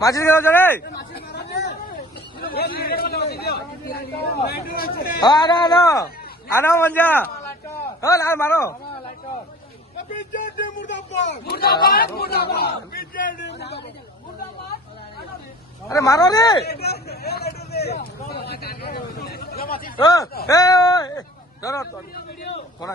माचिस करो जरे आना आना आना मंजा हो लाल मारो बीजेडी मुर्दाबाद मुर्दाबाद मुर्दाबाद बीजेडी मुर्दाबाद अरे मारो रे डरो थोड़ा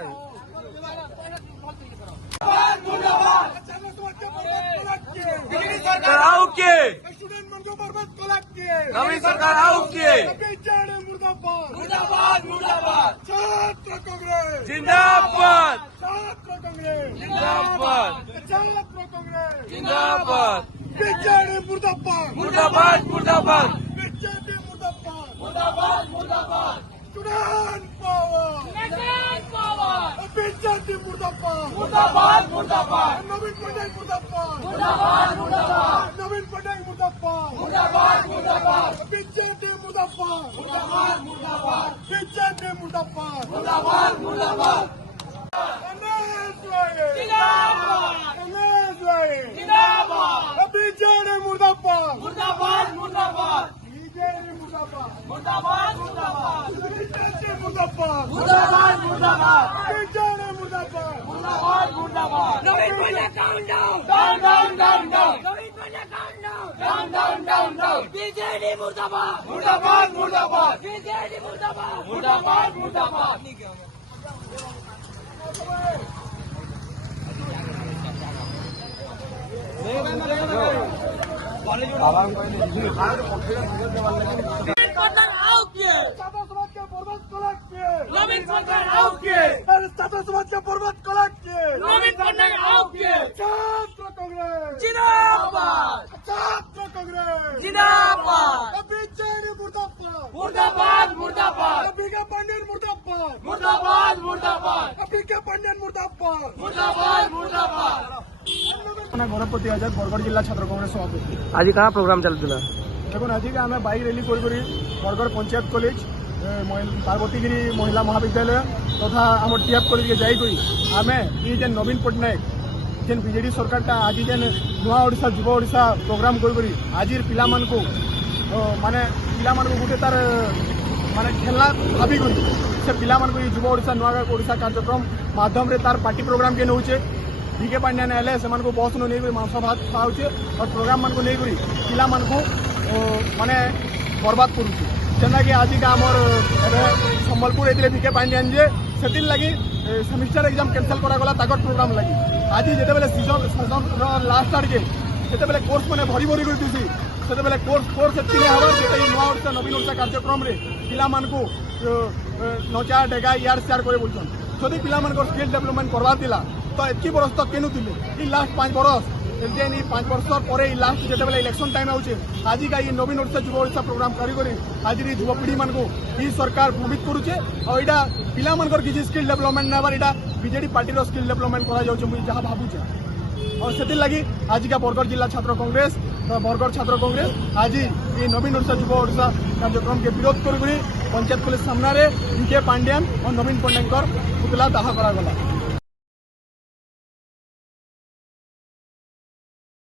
आओ के स्टूडेंट मन को बर्बाद कलक के नवीन सरकार आओ के बीजेडी मुर्दाबाद मुर्दाबाद मुर्दाबाद छात्र कांग्रेस जिंदाबाद छात्र कांग्रेस जिंदाबाद छात्र कांग्रेस जिंदाबाद बीजेडी मुर्दाबाद मुर्दाबाद मुर्दाबाद बीजेडी मुर्दाबाद मुर्दाबाद मुर्दाबाद स्टूडेंट पावर बीजेडी मुर्दाबाद मुर्दाबाद मुर्दाबाद नवीन पटेल मुर्दाबाद मुर्दाबाद मुर्दाबाद नवीन पटेल मुर्दाबाद मुर्दाबाद मुर्दाबाद बीजेडी मुर्दाबाद मुर्दाबाद मुर्दाबाद बीजेडी मुर्दाबाद मुर्दाबाद मुर्दाबाद बीजेडी मुर्दाबाद मुर्दाबाद मुर्दाबाद बीजेडी मुर्दाबाद मुर्दाबाद मुर्दाबाद बीजेडी मुर्दाबाद मुर्दाबाद मुर्दाबाद बीजेडी मुर्दाबाद मुर्दाबाद मुर्दाबाद Naveen Patel down down down down Naveen Patel down down down down BJD मुर्दाबाद मुर्दाबाद मुर्दाबाद बीजेडी मुर्दाबाद मुर्दाबाद मुर्दाबाद नवीन सरकार आओ के छात्र समाज के बर्बाद कलक के नवीन पटेल आओ के छात्र कांग्रेस जिंदाबाद छात्र कांग्रेस जिंदाबाद बीजेडी मुर्दाबाद मुर्दाबाद मुर्दाबाद बीके पंडित मुर्दाबाद मुर्दाबाद मुर्दाबाद बीके पंडित मुर्दाबाद मुर्दाबाद मुर्दाबाद गणपति आजाद बरगढ़ जिला छात्र कांग्रेस सभापति आज कहाँ प्रोग्राम चलता देखो आज के आम bike rally Bargarh panchayat college Parvatigiri महिला महाविद्यालय तथा आम टीएफ कॉलेज के जाइए आम ये जेन नवीन पट्टनायक जेन बीजेडी सरकार आज जेन नुआ ओडिशा युवा ओडिशा प्रोग्राम कर आज पिला माने गोटे तार माने खेलना भाभी से पिला युवा ओडिशा नुआ ओडिशा कार्यक्रम माध्यम रे तार पार्टी प्रोग्राम के नौचे बीके पांड्यान एले से बस नहीं मांस भात खाऊे और प्रोग्राम मान नहीं पिला माने बर्बाद करुचे जेना कि आज का आमर संबलपुर होते बीके पांड्यान जे से लगी सेमिस्टर एग्जाम कैंसल करागला ताकर प्रोग्राम लगी आज जिते सीजन लास्ट आड़ के से कोर्स मैंने भरी भरी कर से कोर्स एति नहीं हमार जो नुआ ओडिशा नवीन ओडिशा कार्यक्रम पिला नचा डेगा यार सियार करे बोलछन जदि पिला स्किल डेवलपमेंट करवार दिला तो एति बरस तक केनु दिले ई लास्ट 5 बरस जेन 5 वर्ष पर लास्ट जिते इलेक्शन टाइम आउचे आज का ये नवीन ओडिशा युवा ओडिशा प्रोग्राम करी आज युवपीढ़ी मान ई सरकार भूमित करुचे और यहाँ पिला किसी स्किल डेवलपमेंट ना यहाँ बीजेडी पार्टी स्किल डेवलपमेंट करा जहाँ भावुचे और से लगी आज का बरगढ़ जिला छात्र कांग्रेस बरगढ़ छात्र कांग्रेस आज ये नवीन ओडिशा युवा ओडिशा कार्यक्रम के विरोध कर पंचायत कॉलेज सामने बीके पांड्यान और नवीन पट्टनायक पुतला दाह करागला।